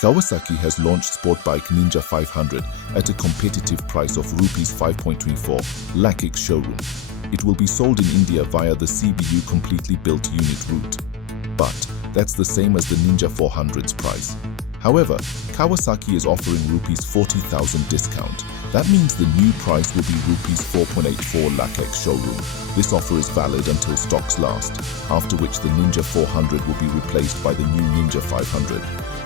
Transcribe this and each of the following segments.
Kawasaki has launched sport bike Ninja 500 at a competitive price of Rs 5.24 lakh ex-showroom. It will be sold in India via the CBU completely built unit route. But that's the same as the Ninja 400's price. However, Kawasaki is offering Rs 40,000 discount. That means the new price will be Rs 4.84 lakh ex-showroom. This offer is valid until stocks last, after which the Ninja 400 will be replaced by the new Ninja 500.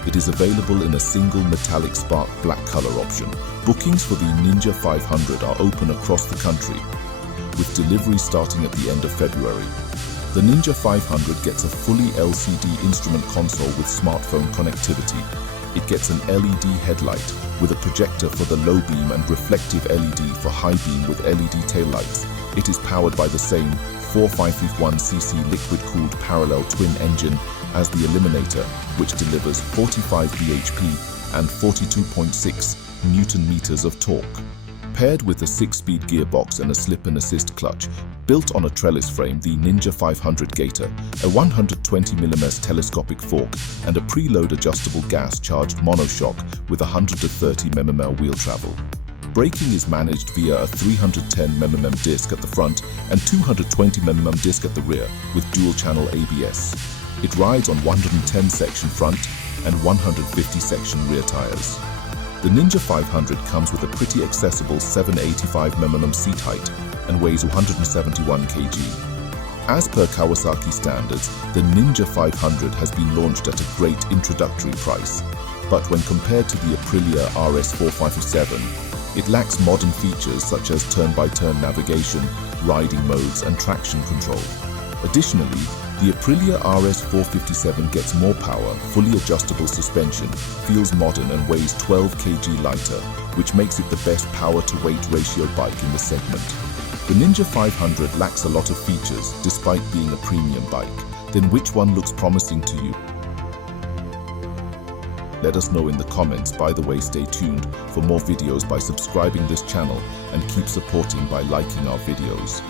It is available in a single metallic spark black color option. Bookings for the Ninja 500 are open across the country, with delivery starting at the end of February. The Ninja 500 gets a fully LCD instrument console with smartphone connectivity. It gets an LED headlight with a projector for the low beam and reflective LED for high beam with LED taillights. It is powered by the same 4551cc liquid-cooled parallel twin engine as the Eliminator, which delivers 45 bhp and 42.6 Newton-meters of torque. Paired with a 6-speed gearbox and a slip-and-assist clutch, built on a trellis frame, the Ninja 500 Geta, a 120mm telescopic fork, and a preload adjustable gas-charged monoshock with 130mm wheel travel. Braking is managed via a 310mm disc at the front and 220mm disc at the rear with dual-channel ABS. It rides on 110-section front and 150-section rear tires. The Ninja 500 comes with a pretty accessible 785mm seat height and weighs 171 kg. As per Kawasaki standards, the Ninja 500 has been launched at a great introductory price, but when compared to the Aprilia RS 457, it lacks modern features such as turn-by-turn navigation, riding modes, and traction control. Additionally, the Aprilia RS 457 gets more power, fully adjustable suspension, feels modern and weighs 12 kg lighter, which makes it the best power-to-weight ratio bike in the segment. The Ninja 500 lacks a lot of features despite being a premium bike. Then which one looks promising to you? Let us know in the comments. By the way, stay tuned for more videos by subscribing this channel and keep supporting by liking our videos.